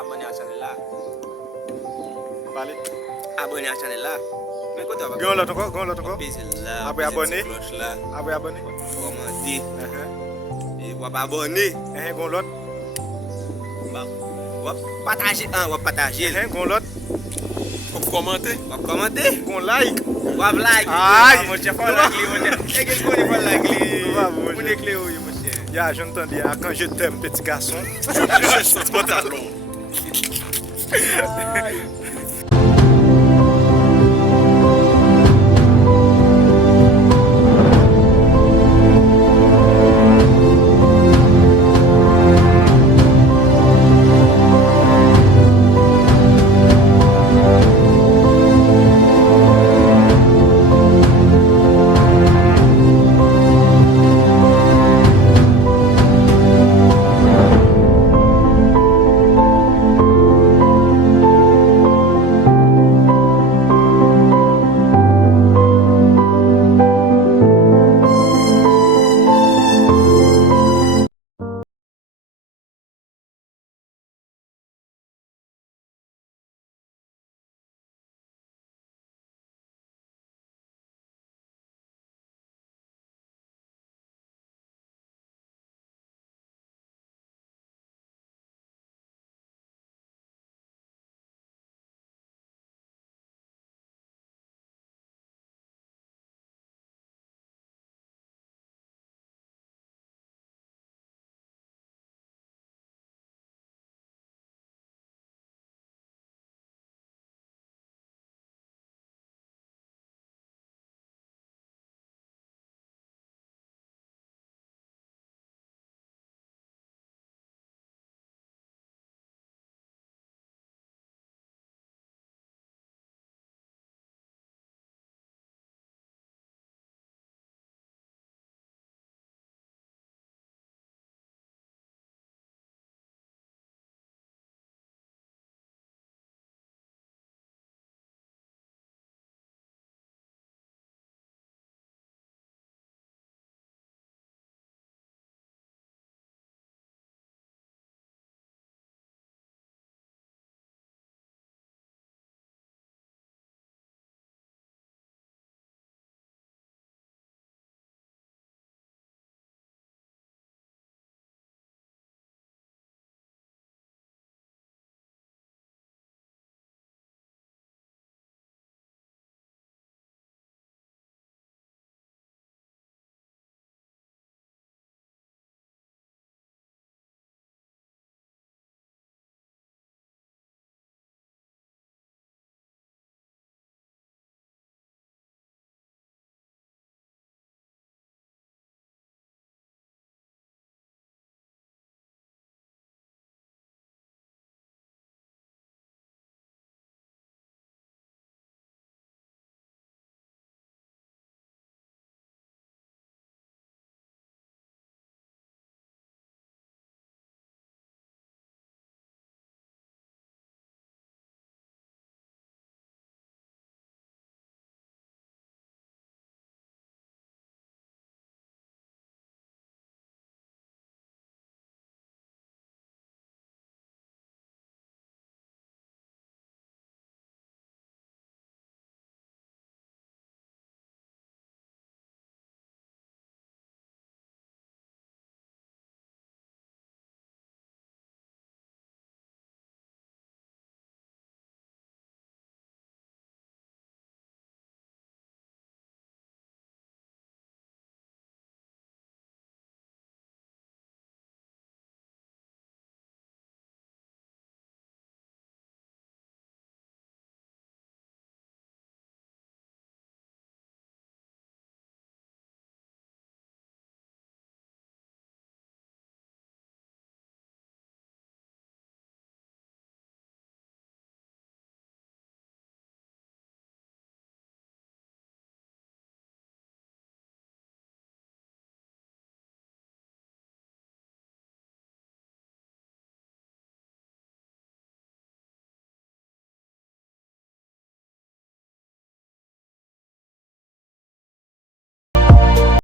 abonné à la chaîne là. Parlez. Abonné à la chaîne là. Mais quand tu vas Gon l'autre encore, gon l'autre encore. là, Après abonné. cloche là, Après abonné. commenter Uh-huh. et pas abonner. Gon l'autre. Bah, partager, partager. Gon l'autre. Commenter. Commenter. Gon like. Like. Aïe. Mon chef, like mon chef. Et qu'est-ce qu'on est pas like Bravo, mon éclair mon chef. Ya, j'entends dire quand je t'aime petit garçon. Je suis pantalon. Aïe.